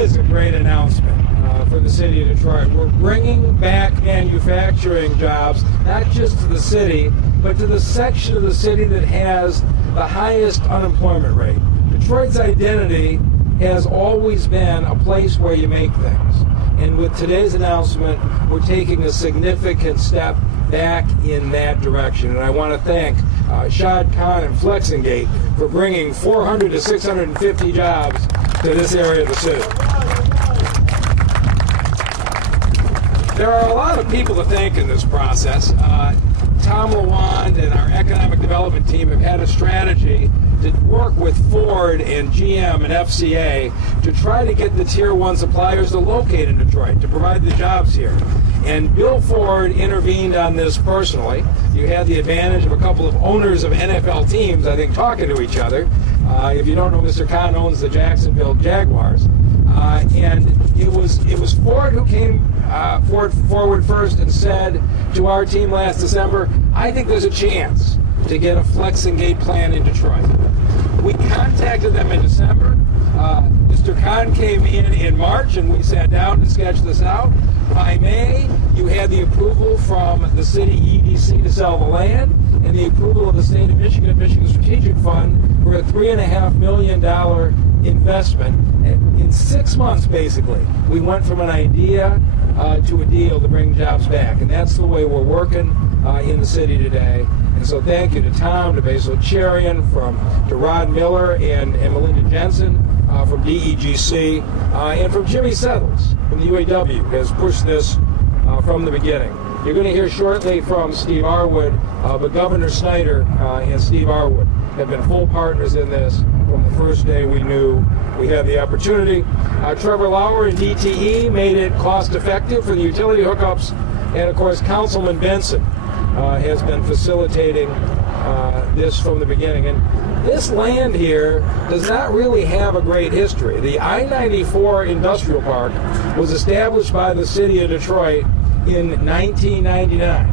is a great announcement for the city of Detroit. We're bringing back manufacturing jobs, not just to the city, but to the section of the city that has the highest unemployment rate. Detroit's identity has always been a place where you make things. And with today's announcement, we're taking a significant step back in that direction. And I want to thank Shad Khan and Flexingate for bringing 400 to 650 jobs to this area of the city. There are a lot of people to thank in this process. Tom LaWand and our economic development team have had a strategy to work with Ford and GM and FCA to try to get the Tier 1 suppliers to locate in Detroit, to provide the jobs here. And Bill Ford intervened on this personally. You had the advantage of a couple of owners of NFL teams, I think, talking to each other. If you don't know, Mr. Khan owns the Jacksonville Jaguars. And it was Ford who came forward first and said to our team last December, I think there's a chance to get a Flexingate plant in Detroit. We contacted them in December. Mr. Khan came in March, and we sat down to sketch this out. By May, you had the approval from the city EDC to sell the land, and the approval of the state of Michigan, Michigan Strategic Fund, for a $3.5 million investment. In 6 months, basically, we went from an idea to a deal to bring jobs back, and that's the way we're working in the city today. And so thank you to Tom, to Basil Cherian, to Rod Miller and Melinda Jensen from DEGC, and from Jimmy Settles from the UAW, who has pushed this from the beginning. You're going to hear shortly from Steve Arwood, but Governor Snyder and Steve Arwood have been full partners in this from the first day we knew we had the opportunity. Trevor Lauer and DTE made it cost-effective for the utility hookups, and of course Councilman Benson has been facilitating this from the beginning. And this land here does not really have a great history. The I-94 Industrial Park was established by the city of Detroit in 1999.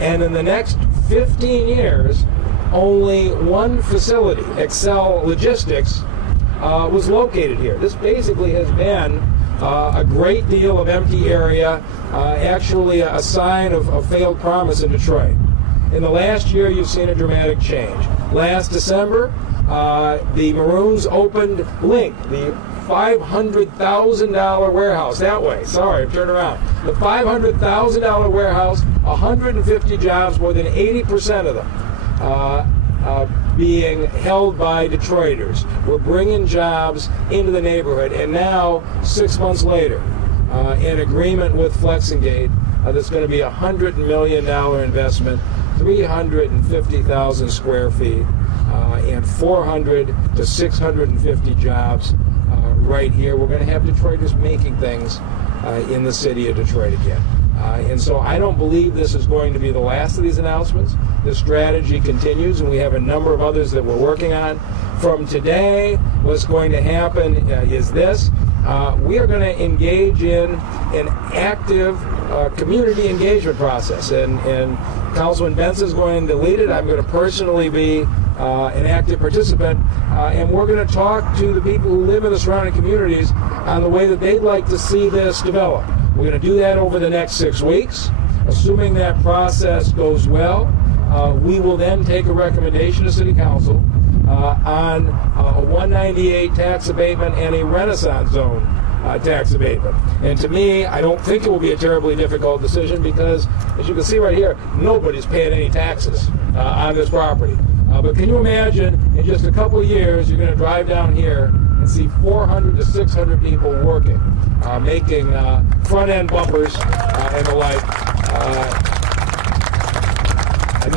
And in the next 15 years, only one facility, Excel Logistics, was located here. This basically has been a great deal of empty area, actually a sign of failed promise in Detroit. In the last year, you've seen a dramatic change. Last December, the Maroons opened Link, the $500,000 warehouse. That way, sorry, turn around. The $500,000 warehouse, 150 jobs, more than 80% of them being held by Detroiters. We're bringing jobs into the neighborhood, and now, 6 months later, an agreement with Flexingate that's going to be a $100 million investment, 350,000 square feet, and 400 to 650 jobs right here. We're going to have Detroiters making things in the city of Detroit again. And so I don't believe this is going to be the last of these announcements. The strategy continues, and we have a number of others that we're working on. From today, what's going to happen is this. We are going to engage in an active community engagement process, and Councilman Benson is going to lead it. I'm going to personally be an active participant, and we're going to talk to the people who live in the surrounding communities on the way that they'd like to see this develop. We're going to do that over the next 6 weeks. Assuming that process goes well, we will then take a recommendation to City Council on a 198 tax abatement and a Renaissance Zone tax abatement. And to me, I don't think it will be a terribly difficult decision because, as you can see right here, nobody's paying any taxes on this property. But can you imagine, in just a couple of years, you're going to drive down here and see 400 to 600 people working, making front-end bumpers and the like.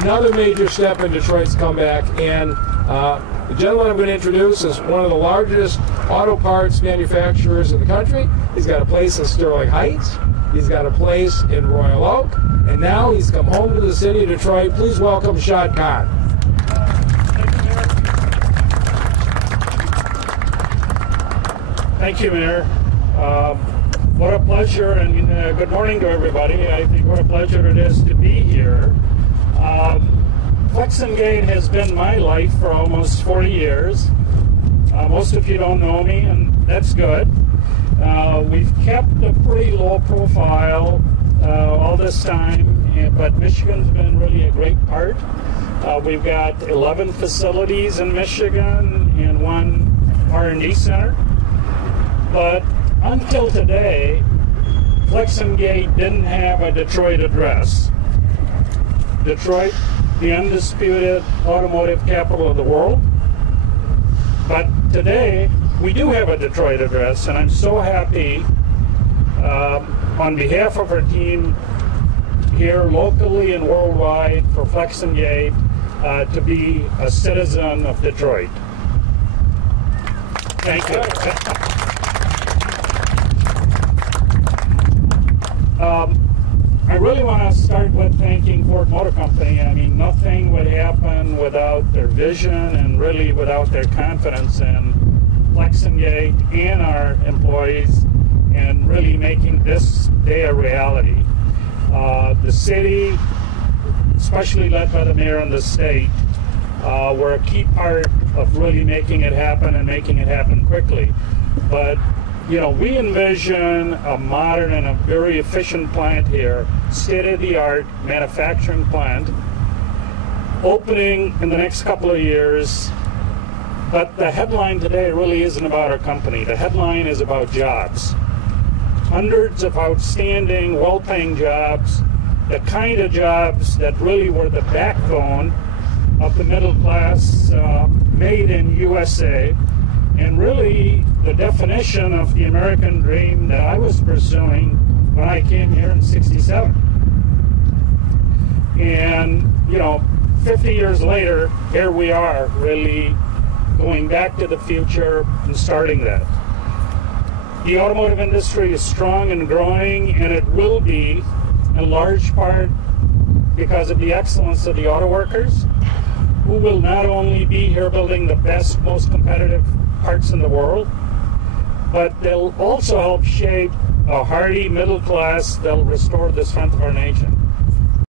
Another major step in Detroit's comeback, and the gentleman I'm going to introduce is one of the largest auto parts manufacturers in the country. He's got a place in Sterling Heights. He's got a place in Royal Oak. And now he's come home to the city of Detroit. Please welcome Shad Khan. Thank you, Mayor. What a pleasure, and good morning to everybody. I think what a pleasure it is to be here. Flexingate has been my life for almost 40 years. Most of you don't know me, and that's good. We've kept a pretty low profile all this time, but Michigan's been really a great part. We've got 11 facilities in Michigan and one R&D center. But until today, Flex and Gate didn't have a Detroit address. Detroit, the undisputed automotive capital of the world. But today, we do have a Detroit address, and I'm so happy on behalf of our team here locally and worldwide for Flex and Gate to be a citizen of Detroit. Thank you. I really want to start with thanking Ford Motor Company. I mean, nothing would happen without their vision and really without their confidence in Flex and Gate and our employees and really making this day a reality. The city, especially led by the mayor and the state, were a key part of really making it happen and making it happen quickly. But you know, we envision a modern and a very efficient plant here, state-of-the-art manufacturing plant, opening in the next couple of years. But the headline today really isn't about our company. The headline is about jobs. Hundreds of outstanding, well-paying jobs, the kind of jobs that really were the backbone of the middle class, made in USA, and really the definition of the American dream that I was pursuing when I came here in '67. And, you know, 50 years later, here we are really going back to the future and starting that. The automotive industry is strong and growing, and it will be in large part because of the excellence of the auto workers, who will not only be here building the best, most competitive parts in the world, but they'll also help shape a hardy middle class that'll restore the strength of our nation.